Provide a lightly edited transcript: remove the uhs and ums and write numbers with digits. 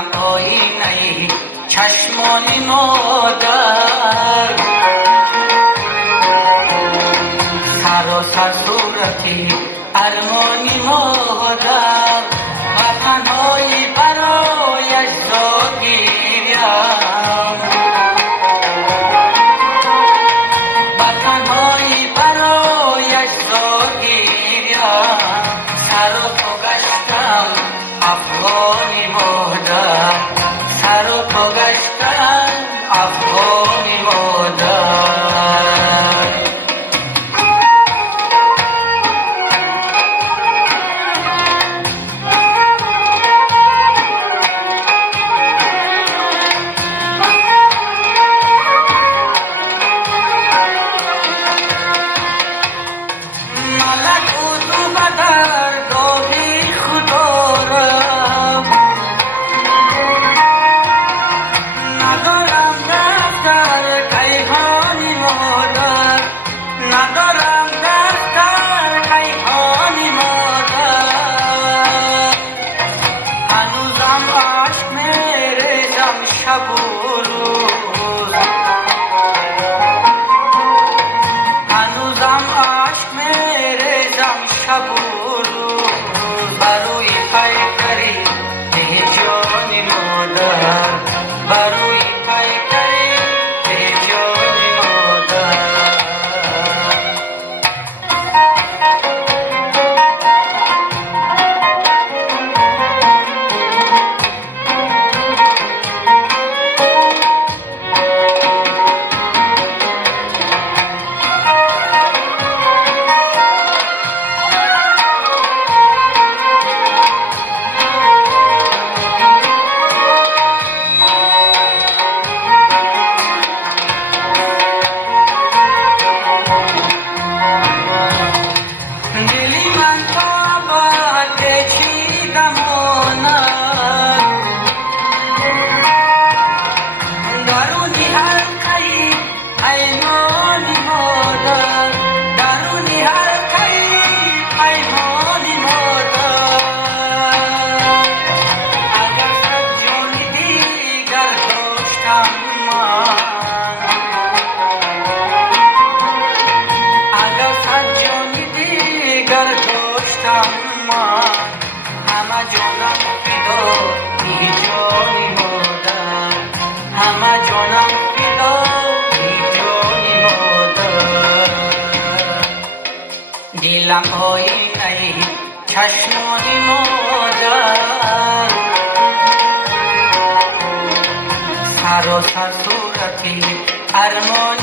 دیدم آینه چشمان مادر، سراسر صورتی ارمانی مادر، و تنهایی برایش زادیم، و تنهایی برایش زادیم. سر و پا گشتم افغانی مادر، سر و پا گشتم افغانی مادر. هنوزم عشق میریزم شب و روز، بروی پیکری ای جانی مادر، بروی پیکری ای جانی مادر. همه جانم فدا ای جانی مادر، همه جانم فدا ای جانی مادر. دلم آینه چشمان مادر، سراسر صورتی ارمان